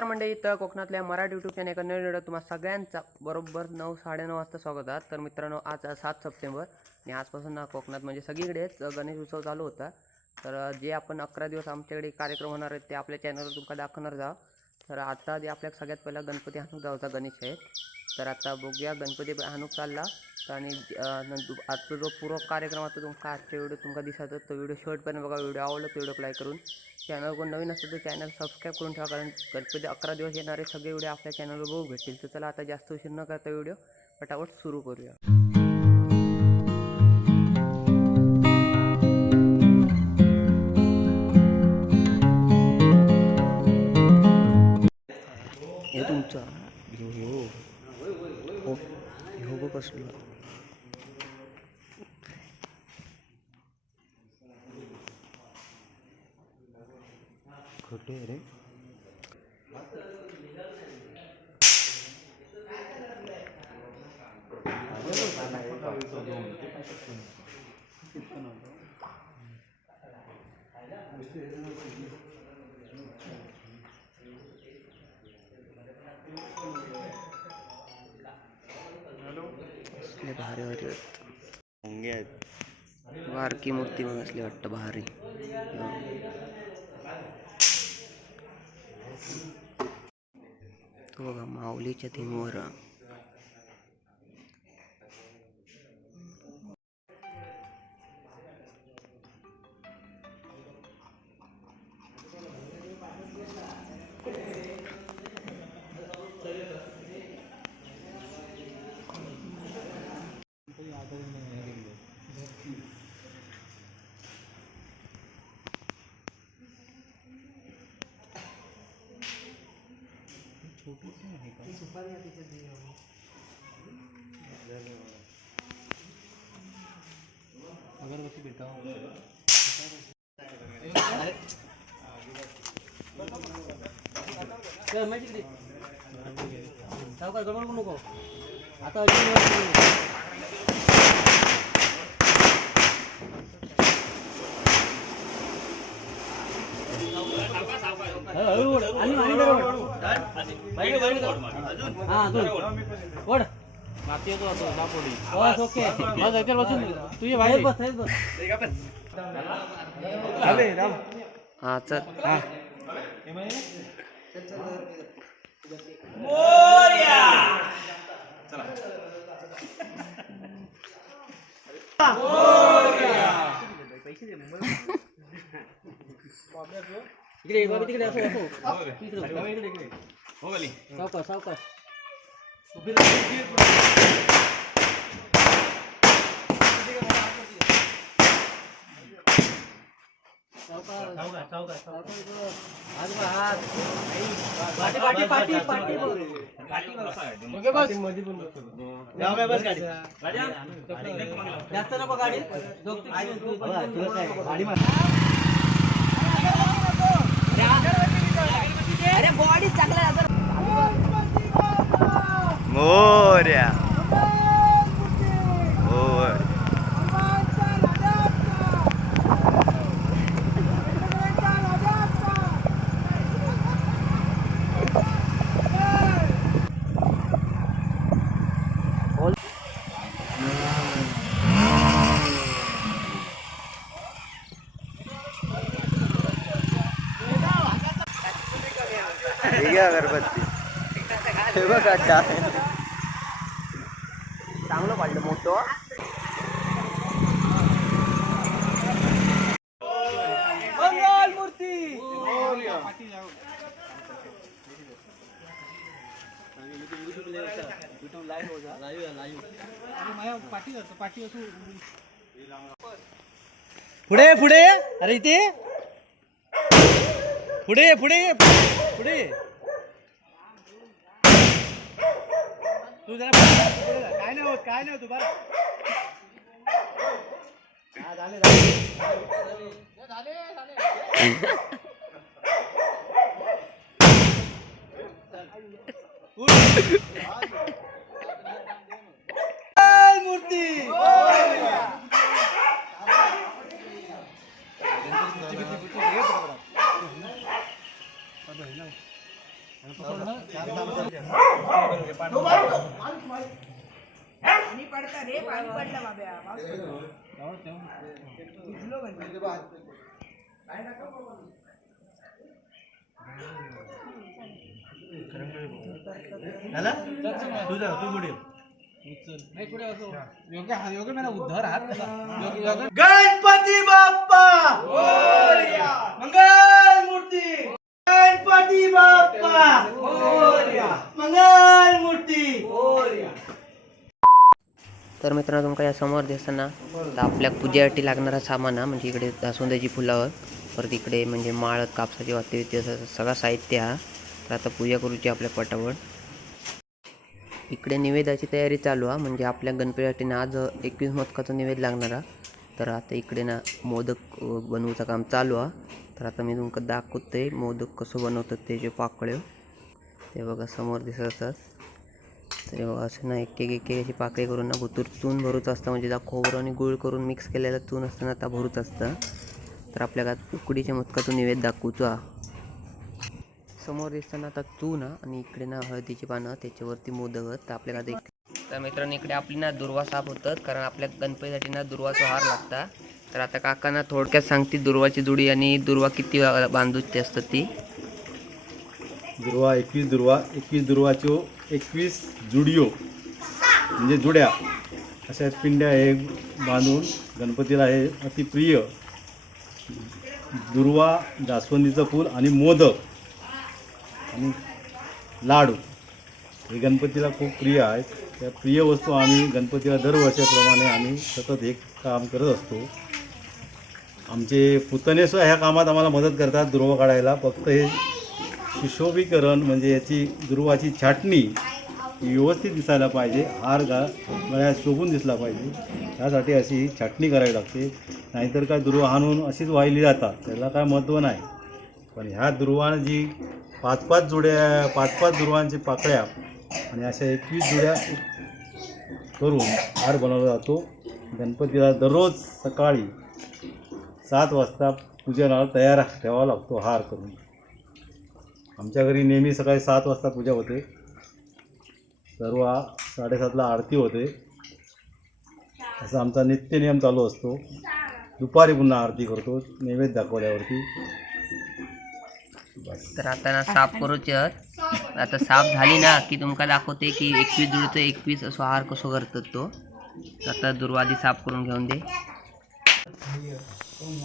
नमस्कार मंडळी तर कोकणातल्या मराठी युट्यूब चॅनल एका नवीन व्हिडिओ तुम्हाला सगळ्यांचा बरोबर नऊ साडेनऊ वाजता स्वागत आहात तर मित्रांनो आज सात सप्टेंबर आणि आजपासून ना कोकणात म्हणजे सगळीकडेच गणेश उत्सव चालू होता. तर जे आपण अकरा दिवस आमच्याकडे कार्यक्रम होणार आहेत ते आपल्या चॅनलवर तुमका दाखवणार जा तर आता जे आपल्या सगळ्यात पहिला गणपती हाणूक जावचा गणेश आहे. तर आता बघूया गणपती हाणूक चालला. आणि नंतर आजचा जो पूर्व कार्यक्रम आता तुमका आजचा व्हिडिओ तुमका दिसत तो व्हिडिओ शेवटपर्यंत बघा व्हिडिओ आवडला तो व्हिडिओ लाईक करून चॅनल कोण नवीन असतं तर चॅनल सबस्क्राईब करून ठेवा कारण गणपती अकरा दिवस येणारे सगळे व्हिडिओ आपल्या चॅनलवर बघू भेटतील तर चला आता जास्त उशीर न करता व्हिडिओ पटापट सुरू करूया हे तुमचा हो हो बघ कसला खोटे रे. भारी भारी वाटत वारकी मूर्ती मग असली वाटतं भारी. तो बघा माऊलीच्या थीमवर सावकार गडबड करू नको आता अजून वर करू नको. हळू- हळू ओढ. आणि आणि जरा ओढ. बाहेर बाहेर. हा, अजून. ओढ. बस, ओके. बस, याच्यावर बसून हेच बस, बस. हा चल इकडे तिकडे असो, असो. इकडे. सावकाश सावकाश. पाठी पाठी पाठी पाठी बघ. जास्त नको गाडी दोघ- अरे बॉडी चांगला मोर्या मोर ठीक आहे अगरबत्ती हे बघा काय चांगलं पाडलं मोठं. पुढे पुढे! अरे इथे? पुढे पुढे पुढे! तू जरा पुढे जा. काय नाही होत काय नाही होत बरं हा, झाले झाले. मूर्ती. पाणी पडतं रे पाणी पडलं बाब्या पाऊस पडतो. भिजलो गणपती. गणपती बाप्पा मंगल मूर्ती गणपती बाप्पा मंगल मूर्ती तर मित्रांनो तुमका या समोर दिसताना तर आपल्या पूजेसाठी लागणारा सामान हा म्हणजे इकडे जास्वंदाची फुलावर परत इकडे म्हणजे माळ कापसाची वाते असं सगळं साहित्य हा. तर आता पूजा करूची आपल्या पटावर इकडे निवेदाची तयारी चालू आहे म्हणजे आपल्या गणपतीसाठी ना आज एकवीस मोदकाचा निवेद लागणार आहे तर आता इकडे ना मोदक बनवूचं काम चालू आहे तर आता मी तुमका दाखवते मोदक कसं बनवतात त्याचे पाकळ्यो. ते बघा समोर दिसत असतात. तरी बघा असं ना एक एक एक अशी पाकळी करून ना भुतूर चून भरूच असतं. म्हणजे त्या खोबरं आणि गुळ करून मिक्स केलेलं चून असतं ना भरूच असतं. तर आपल्या उकडीच्या मोदकाचं निवेद दाखवतो समोर दिसताना आता चून आणि इकडे ना हळदीची पानं त्याच्यावरती मोदक तर आपल्याला गात एक तर मित्रांनो इकडे आपली ना दुर्वा साफ होतात. कारण आपल्या गणपतीसाठी ना दुर्वाचा हार लागता. तर आता काकांना थोडक्यात सांगते दुर्वाची जुडी आणि दुर्वा किती बांधूची असतात ती. दुर्वा एकवीस दुर्वा एकवीस दुर्वाच्यो एकवीस जुडियो म्हणजे जुड्या. अशा पिंड्या हे बांधून गणपतीला हे अतिप्रिय दुर्वा जास्वंदीचं फूल आणि मोदक आणि लाडू. हे गणपतीला खूप प्रिय आहेत. त्या प्रिय वस्तू आम्ही गणपतीला दरवर्षाप्रमाणे आम्ही सतत हे काम करत असतो. आमचे पुतणेसुद्धा ह्या कामात आम्हाला मदत करतात दुर्वा काढायला. फक्त हे सुशोभीकरण म्हणजे याची दुर्वाची छाटणी व्यवस्थित दिसायला पाहिजे हार गा गळ्यात शोभून दिसला पाहिजे. त्यासाठी अशी ही छाटणी करावी लागते. नाहीतर काय दुर्वा हाणून अशीच वाहिली जातात. त्याला काय महत्त्व नाही. पण ह्या दुर्वानं जी पाच पाच जुड्या पाच पाच दुर्वांची पाकळ्या आणि अशा एकवीस जुड्या करून हार बनवला जातो. गणपतीला दररोज सकाळी सात वाजता पूजनाला तयार ठेवावा लागतो हार करून. आमच्या घरी नेहमी सकाळी सात वाजता पूजा होते. सर्व साडेसातला आरती होते. असा आमचा नित्य नियम चालू असतो. दुपारी पुन्हा आरती करतो नैवेद्य दाखवल्यावरती. बस. तर आता ना साफ करूचे आता साफ झाली ना की तुमका दाखवते की एकवीस जुळचं एकवीस असो हार कसो करतात तो. आता दुर्वादी साफ करून घेऊन दे.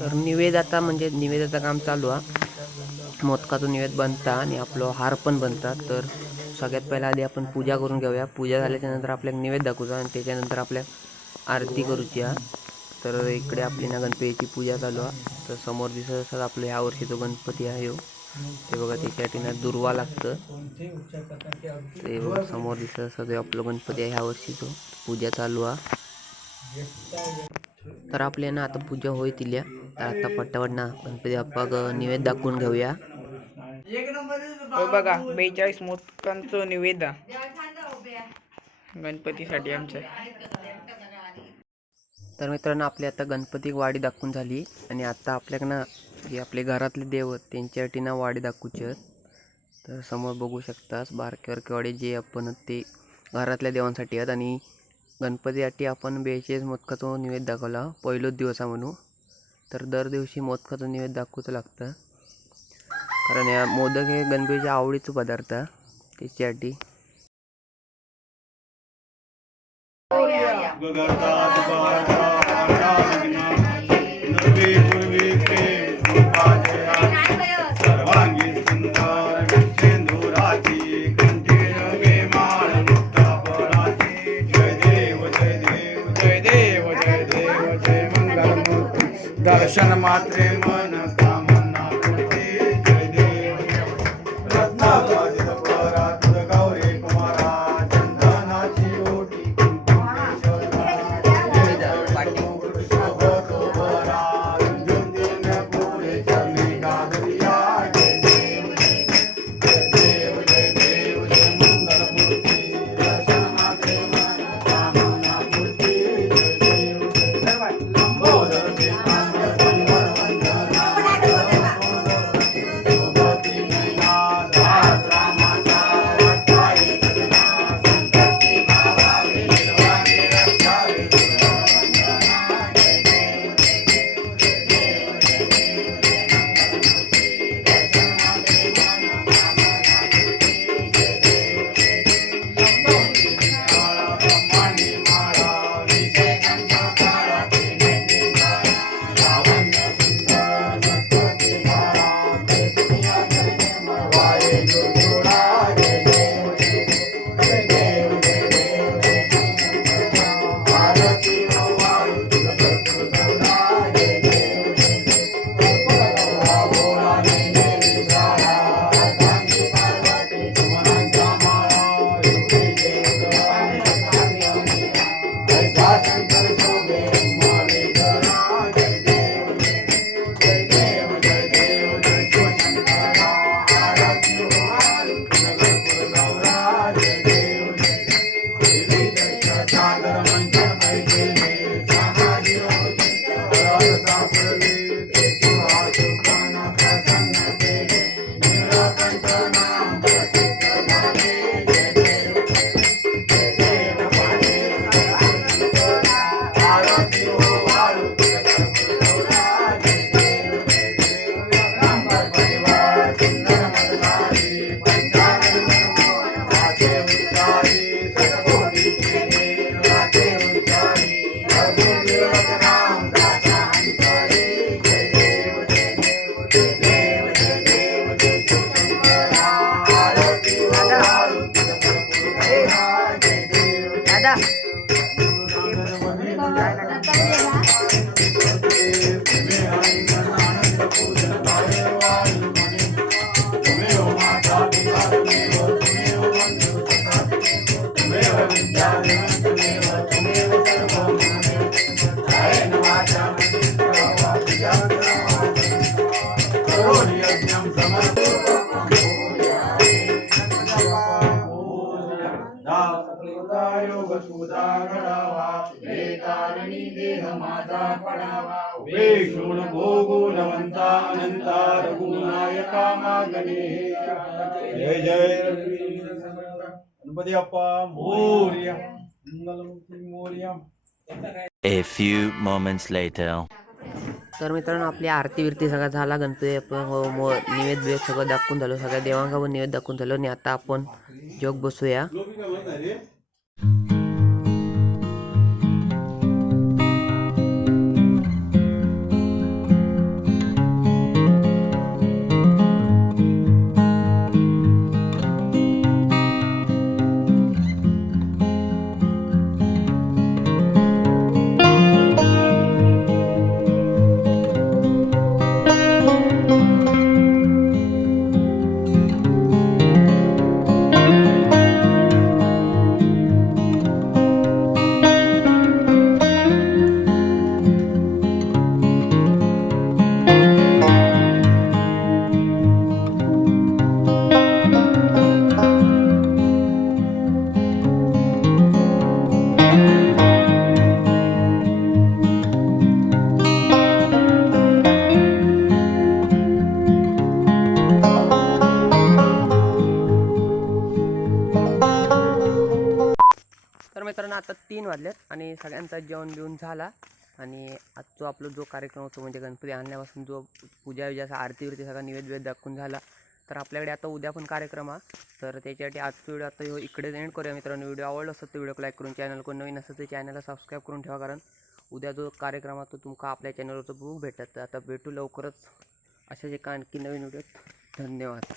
तर निवेद आता म्हणजे निवेदाचं काम चालू आहे मोदकाचं निवेद बनता आणि आपलं हार पण बनतात. तर सगळ्यात पहिला आधी आपण पूजा करून घेऊया. पूजा झाल्याच्यानंतर आपल्याला निवेद दाखवूचा आणि त्याच्यानंतर आपल्या आरती करूची आहे तर इकडे आपली ना गणपतीची पूजा चालू आहे. तर समोर दिसत असतात आपलं ह्या वर्षीचा गणपती आहे हो. ते बघा त्याच्यासाठी ना दुर्वा लागतं. ते बघा समोर दिसत असतात आपलं गणपती आहे ह्या वर्षीचं पूजा चालू आहे. तर आपल्या ना आता पूजा होईल तर आता पट्टावर ना. गणपती बाप्पाक निवेद दाखवून घेऊया. हो बघा बेचाळीस मोदकांचं निवेद. गणपतीसाठी आमच्या. तर मित्रांनो आपली आता गणपती वाडी दाखवून झाली. आणि आता आपल्याक ना जे आपले घरातले देव त्यांच्यासाठी ना वाडी दाखवूचे आहेत. तर समोर बघू शकतास बारके बारके वाडी जे आपण ते घरातल्या देवांसाठी आहेत. आणि गणपतीसाठी आपण बेचाळीस मोदकाचं निवेद दाखवला पहिलोच दिवस आहे म्हणून. तर दर दिवशी मोदकाचं निवेद दाखवूच लागतं. कारण या मोदक हे गणपतीच्या आवडीचं पदार्थ त्याच्यासाठी सर्वांगी દર્શન માત્રે रघुनायका मागणेश जय जय गणपती अप्पा Morya Mangalmurti Morya A few moments later. तर मित्रांनो आपली आरती विरती सगळा झाला गणपती आपण हो मो निवेद बिवेद सगळं दाखवून झालं सगळ्या देवांगा पण निवेद दाखवून झालं. आणि आता आपण जोग बसूया. मित्रांनो आता तीन वाजलेत आणि सगळ्यांचा जेवण बिवून झाला. आणि आजचा आपला जो कार्यक्रम होतो म्हणजे गणपती आणल्यापासून जो पूजा विजाचा आरती विरती सगळा निवेद दाखवून झाला. तर आपल्याकडे आता उद्या पण कार्यक्रम हा. तर त्याच्यासाठी आजचा व्हिडिओ आता हो इकडे एंड करूया मित्रांनो. व्हिडिओ आवडला असतो तर व्हिडिओ लाईक करून चॅनल कोण नवीन असेल तर चॅनलला सबस्क्राईब करून ठेवा. कारण उद्या जो कार्यक्रम आहे तो तुमका आपल्या चॅनलवरचं बुक भेटत. तर आता भेटू लवकरच. अशाच एका आणखी नवीन व्हिडिओत. धन्यवाद.